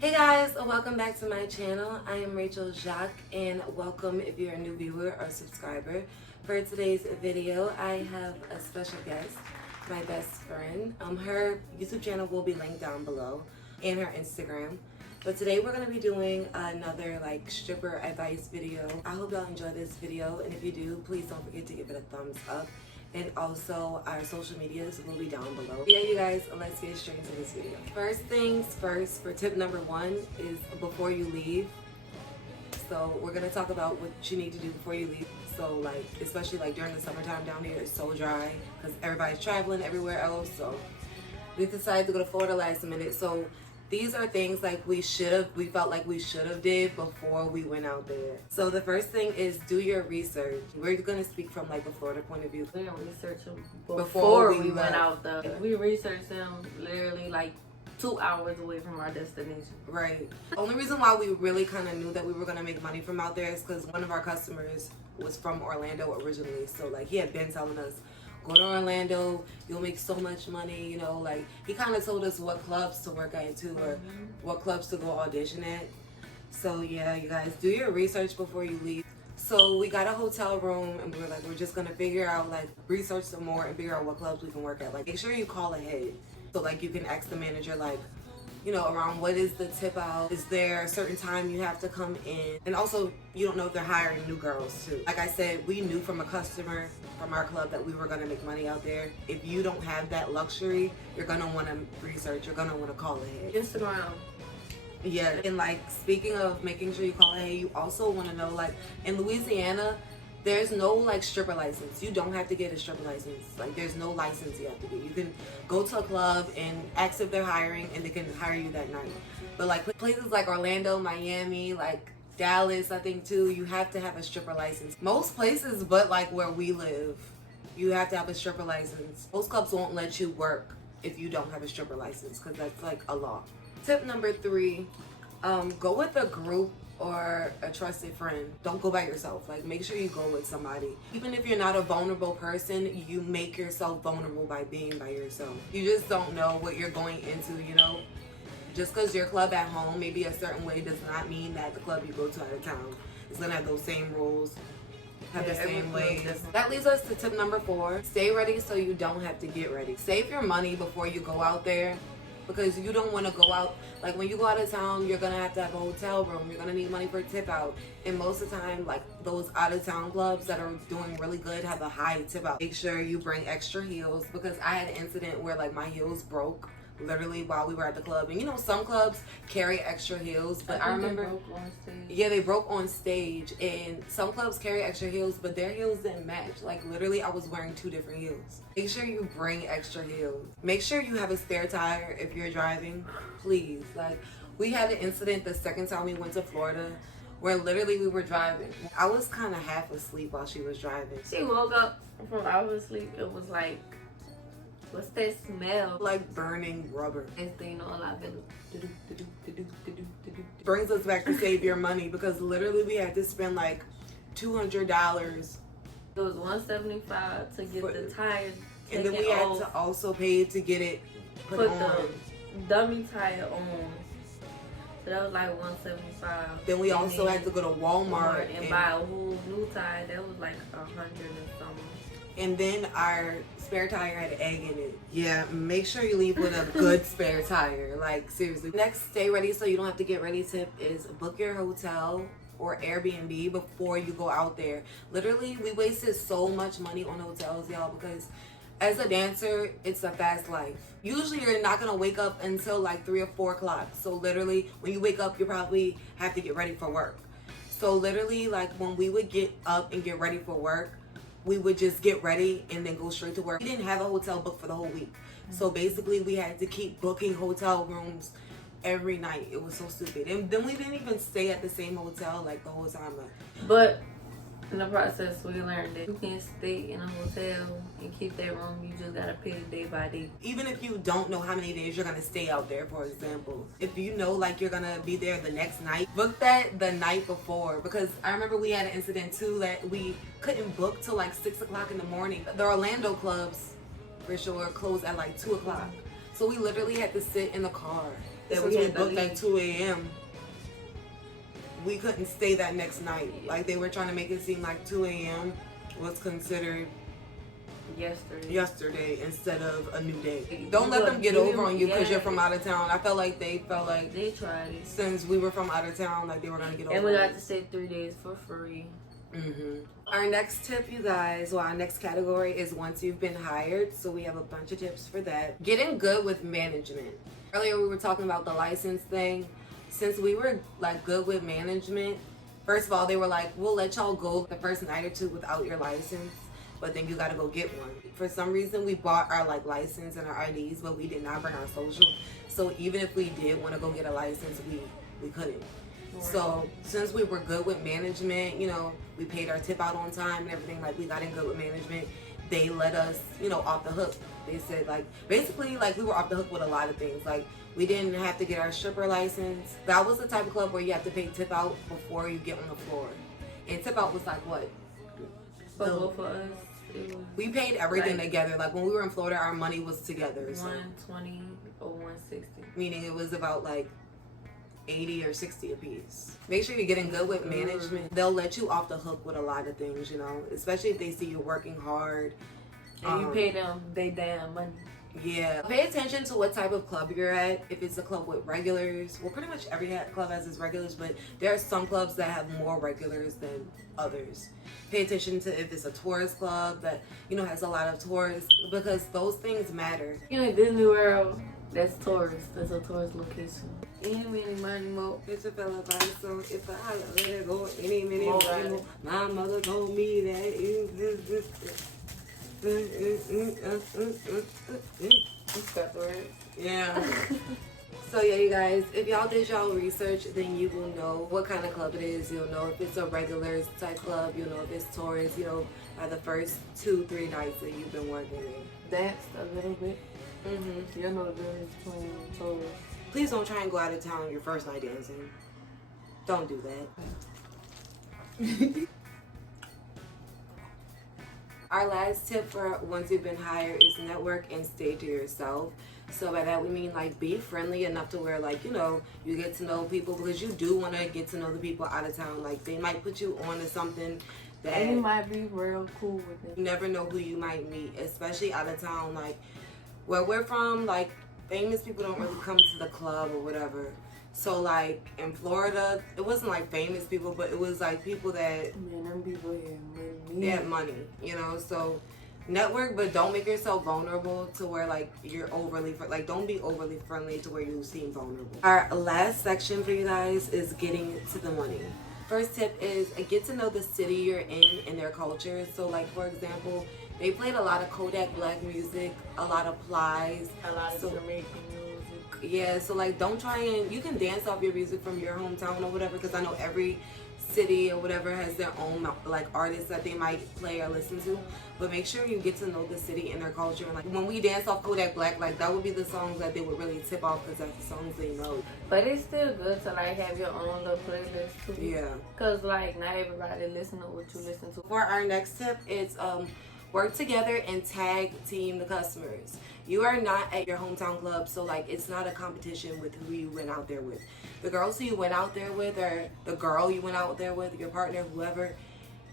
Hey guys, welcome back to my channel. I am Rachel Jacques and welcome if you're a new viewer or subscriber. For today's video, I have a special guest, my best friend. Her YouTube channel will be linked down below and her Instagram. But today we're going to be doing another stripper advice video. I hope y'all enjoy this video, and if you do, please don't forget to give it a thumbs up. And also our social medias will be down below. Yeah, you guys, let's get straight into this video. First things first, for tip number 1 is before you leave. So we're gonna talk about what you need to do before you leave. So especially during the summertime down here, it's so dry because everybody's traveling everywhere else. So we decided to go to Florida last minute. So these are things we felt like we should have did before we went out there. So the first thing is do your research. We're gonna speak from the Florida point of view. We didn't research them before we went out though. Yeah. We researched them literally 2 hours away from our destination. Right. The only reason why we really kind of knew that we were gonna make money from out there is because one of our customers was from Orlando originally. So he had been telling us, go to Orlando, you'll make so much money, he kind of told us what clubs to work at too, or what clubs to go audition at. So yeah, you guys, do your research before you leave. So we got a hotel room and we were we're just gonna figure out, research some more and figure out what clubs we can work at. Make sure you call ahead. So you can ask the manager around what is the tip out? Is there a certain time you have to come in? And also, you don't know if they're hiring new girls too. Like I said, we knew from a customer from our club that we were gonna make money out there. If you don't have that luxury, you're gonna wanna research, you're gonna wanna call ahead. Instagram. Yeah, and speaking of making sure you call ahead, you also wanna know in Louisiana, there's no stripper license. You don't have to get a stripper license. There's no license you have to get. You can go to a club and ask if they're hiring and they can hire you that night. But places like Orlando, Miami, Dallas, I think too, you have to have a stripper license. Most places but where we live, you have to have a stripper license. Most clubs won't let you work if you don't have a stripper license because that's a law. Tip number 3, go with a group or a trusted friend. Don't go by yourself. Make sure you go with somebody. Even if you're not a vulnerable person, you make yourself vulnerable by being by yourself. You just don't know what you're going into, Just because your club at home may be a certain way does not mean that the club you go to out of town is gonna have those same rules, have the same ways. That leads us to tip number 4. Stay ready so you don't have to get ready. Save your money before you go out there, because you don't want to go out, when you go out of town, you're going to have a hotel room, you're going to need money for a tip out, and most of the time, those out of town clubs that are doing really good have a high tip out. Make sure you bring extra heels, because I had an incident where my heels broke literally while we were at the club. And some clubs carry extra heels, but I remember they broke on stage. Yeah, they broke on stage, and some clubs carry extra heels, but their heels didn't match. Literally I was wearing 2 different heels. Make sure you bring extra heels. Make sure you have a spare tire if you're driving, please. We had an incident the second time we went to Florida where literally we were driving. I was kind of half asleep while she was driving. She woke up from our sleep. It was what's that smell? Burning rubber. Next thing you know, I've been brings us back to save your money, because literally we had to spend $200. It was $175 to get the tires, and then we had to also pay to get it put on. the dummy tire on. So that was $175. Then we also had to go to Walmart and buy a whole new tire. That was $100 and something. And then our spare tire had egg in it. Yeah, make sure you leave with a good spare tire. Seriously. Next, stay ready so you don't have to get ready tip is book your hotel or Airbnb before you go out there. Literally, we wasted so much money on hotels, y'all, because as a dancer, it's a fast life. Usually, you're not gonna wake up until 3 or 4 o'clock. So literally, when you wake up, you probably have to get ready for work. So literally, when we would get up and get ready for work, we would just get ready and then go straight to work. We didn't have a hotel booked for the whole week. So basically we had to keep booking hotel rooms every night. It was so stupid. And then we didn't even stay at the same hotel the whole time. But in the process, we learned that you can't stay in a hotel and keep that room. You just gotta pay day by day. Even if you don't know how many days you're gonna stay out there, for example, if you know you're gonna be there the next night, book that the night before. Because I remember we had an incident too that we couldn't book till 6 o'clock in the morning. The Orlando clubs for sure close at 2 o'clock. So we literally had to sit in the car. And So since we we had to booked at leave. 2 a.m., we couldn't stay that next night. Like, they were trying to make it seem like 2 a.m. was considered yesterday instead of a new day. Don't let them get over on you because you're from out of town. I felt like they tried it. since we were from out of town, like they were gonna get over. And we on got us. to stay 3 days for free. Our next tip, you guys, well, our next category is once you've been hired. So we have a bunch of tips for that. Getting good with management. Earlier we were talking about the license thing. Since we were like good with management, first of all, they were like, we'll let y'all go the first night or two without your license, but then you gotta go get one. For some reason, we bought our like license and our IDs, but we did not bring our social. So even if we did want to go get a license, we couldn't. So since we were good with management, you know, we paid our tip out on time and everything, like we got in good with management, they let us, you know, off the hook. They said like, basically like we were off the hook with a lot of things. Like we didn't have to get our stripper license. That was the type of club where you have to pay tip out before you get on the floor. And tip out was like what? For both of us, it was We paid everything like together. Like when we were in Florida, our money was together. So, 120 or 160. meaning it was about like 80 or 60 a piece. Make sure you're getting good with management. They'll let you off the hook with a lot of things, you know, especially if they see you working hard. And you pay them they damn money. Yeah. Pay attention to what type of club you're at. If it's a club with regulars, well, pretty much every club has its regulars, but there are some clubs that have more regulars than others. Pay attention to if it's a tourist club that, you know, has a lot of tourists, because those things matter. You know, Disney World, that's tourist. That's a tourist location. Any, many, money, more. It's a fella by so if I let it go, any minute, More money, right. more. My mother told me that You got the right. yeah. So yeah, you guys, if y'all did y'all research, then you will know what kind of club it is. You'll know if it's a regular type club. You'll know if it's tourist. You know, by the first 2-3 nights that you've been working. Danced a little bit. You know the difference between tourists. Please don't try and go out of town your first night dancing. Don't do that. Our last tip for once you've been hired is network and stay to yourself. So by that we mean like be friendly enough to where like, you know, you get to know people, because you do want to get to know the people out of town. Like they might put you on to something that And you might be real cool with it. you never know who you might meet, especially out of town. Like where we're from, like famous people don't really come to the club or whatever. So like in Florida, it wasn't like famous people, but it was like people that Man, them people here, they had money, you know. So network, but don't make yourself vulnerable to where like you're overly like don't be overly friendly to where you seem vulnerable. Our last section for you guys is getting to the money. First tip is get to know the city you're in and their culture. So like for example, they played a lot of Kodak Black music, a lot of Plies, A lot of So- Jamaican music. yeah, so like don't try and you can dance off your music from your hometown or whatever, because I know every city or whatever has their own like artists that they might play or listen to, but make sure you get to know the city and their culture. And like when we dance off Kodak Black, like that would be the songs that they would really tip off, because that's the songs they know. But it's still good to like have your own little playlist too. Yeah. Cause like not everybody listen to what you listen to. For our next tip, it's work together and tag team the customers. You are not at your hometown club, so like it's not a competition with who you went out there with. The girls who you went out there with, or the girl you went out there with, your partner, whoever,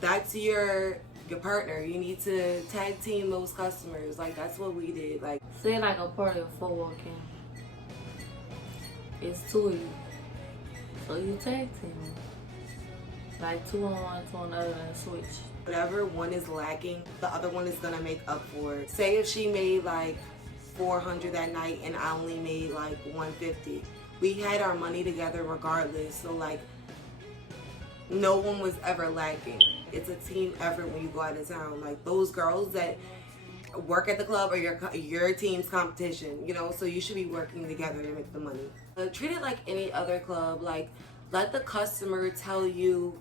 that's your partner. You need to tag team those customers. Like that's what we did. Like Say like a party of 4 walking. It's 2 of you. So you tag team. Like 2 on one, 2 on the other, and switch. whatever one is lacking, the other one is gonna make up for it. Say if she made like 400 that night and I only made like 150. We had our money together regardless, so like no one was ever lacking. It's a team effort when you go out of town. Like those girls that work at the club or your team's competition, you know, so you should be working together to make the money. Treat it like any other club. Like let the customer tell you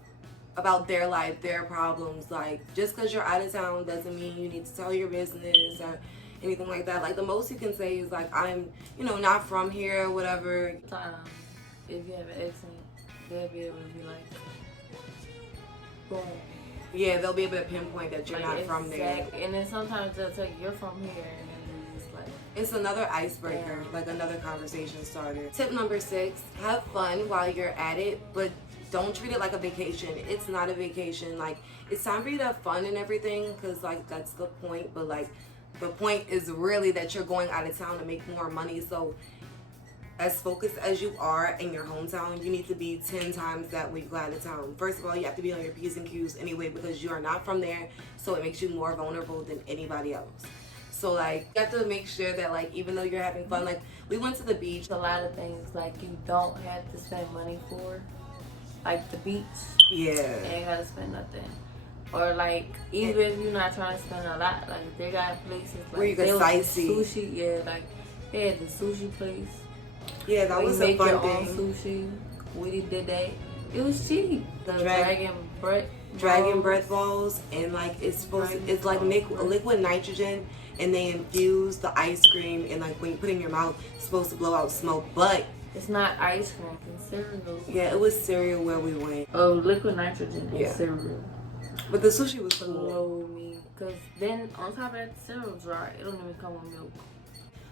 about their life, their problems. Like just because you're out of town doesn't mean you need to tell your business or anything like that. Like the most you can say is like, I'm, you know, not from here or whatever. If you have an accent, they'll be able to be like, boom. Yeah, they'll be able to pinpoint that you're not from there. And then sometimes they'll tell you you're from here, and then it's just like. It's another icebreaker, like another conversation starter. Tip number 6, have fun while you're at it, but don't treat it like a vacation. It's not a vacation. Like, it's time for you to have fun and everything, because like that's the point, but like the point is really that you're going out of town to make more money. So as focused as you are in your hometown, you need to be 10 times that when you go out of town. First of all, you have to be on your P's and Q's anyway, because you are not from there, so it makes you more vulnerable than anybody else. So like, you have to make sure that like, even though you're having fun, like we went to the beach. A lot of things like you don't have to spend money for, like the beach. Yeah. You ain't gotta spend nothing. Or like, even if you're not trying to spend a lot, like they got places like where you can sightsee. Sushi, yeah, like they had the sushi place. Yeah, that was a make fun your thing. own sushi. We did that. It was cheap. The dragon breath balls, and like it's supposed to, it's like liquid nitrogen, and they infuse the ice cream, and like when you put it in your mouth, it's supposed to blow out smoke, but it's not ice cream, it's cereal. Yeah, it was cereal where we went. Oh, liquid nitrogen and cereal. But the sushi was cool. Blow me, cause then on top of that, the cereal dry. It don't even come with milk.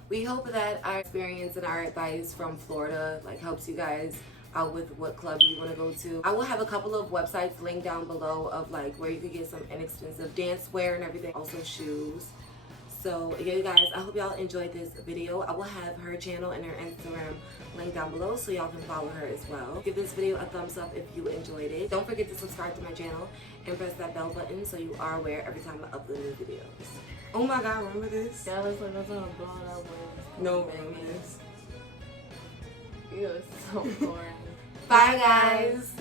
We hope that our experience and our advice from Florida like helps you guys out with what club you want to go to. I will have a couple of websites linked down below of like where you could get some inexpensive dance wear and everything, also shoes. So yeah, you guys, I hope y'all enjoyed this video. I will have her channel and her Instagram linked down below so y'all can follow her as well. Give this video a thumbs up if you enjoyed it. Don't forget to subscribe to my channel and press that bell button so you are aware every time I upload new videos. Oh my god, remember this? Yeah, looks like I was gonna blow it up when No, remember this? It was so boring. Bye guys.